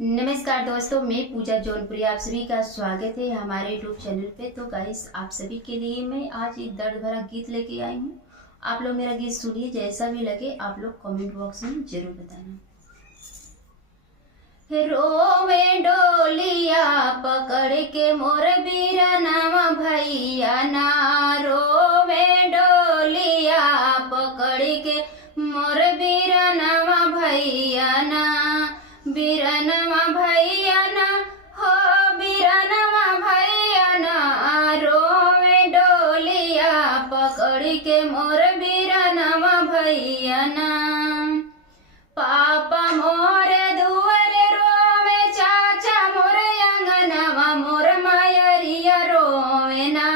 नमस्कार दोस्तों, मैं पूजा जौनपुरी आप सभी का स्वागत है हमारे यूट्यूब चैनल पे। तो गाइस, आप सभी के लिए मैं आज एक दर्द भरा गीत लेके आई हूँ। आप लोग मेरा गीत सुनिए, जैसा भी लगे आप लोग कमेंट बॉक्स में जरूर बताना। रोवे डोलिया पकड़ के मोर बीरनामा भैया ना, रोवे डोलिया पकड़ के मोर बीरनामा भैया ना, बीरनवा भैया ना हो, बीरनवा भैया ना, रोवे डोलिया पकड़ के मोर बीरनवा भैया ना। पापा मोरे दुआरे रोवे, चाचा मोरे अंगनवा, मोर मायरिया रोवे ना,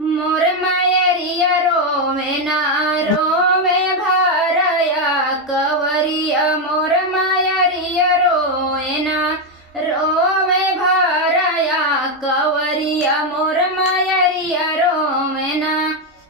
मोर मायरिया रोवे ना, रोवे भरया कवरिया मोर मायरिया रोवे ना, रोवे भरया कवरिया मोर मायरिया रोवे ना,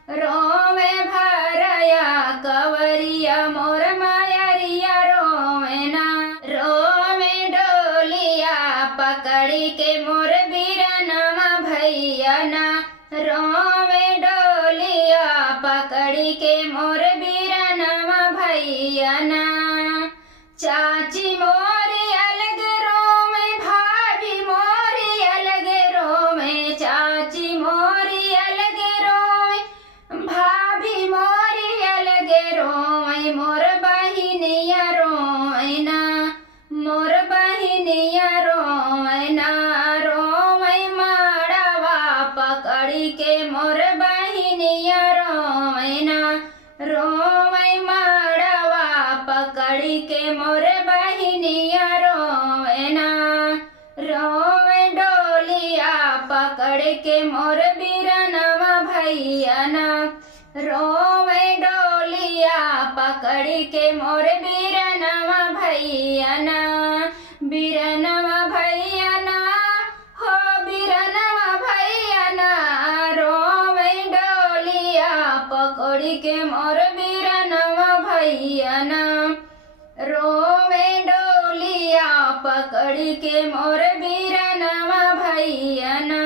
रोवे भरया कवरिया मोर मायरिया रोवे ना, रोवे डोलिया पकड़ के मोर बीरनवा भैया ना, रोवे डोलिया पकड़ के मोर बीरनवा भैया ना। चाची मोरी अलग रोवे, भाभी मोरी अलग रोवे, चाची मोरी अलग रोवे, भाभी मोरी अलग रोवे, मोर बहिनिया रोवे ना, मोर बहिनिया रोवे ना, रोवे माड़वा पकड़ के मोर बहिनिया रोवे ना, रोवे माड़वा पकड़ के मोर बहिनिया रोवे ना, रोवे डोलिया पकड़ के मोर बीरनवा भैया ना, रोवे डोलिया पकड़ के मोर बीरनवा भैया ना, बीरनवा भैया ना हो, बीरनवा भैया ना, रोवे डोलिया पकड़ के मोर बीरनवा भैया ना, रोवे डोलिया पकड़ के मोर बीरनवा भैया ना।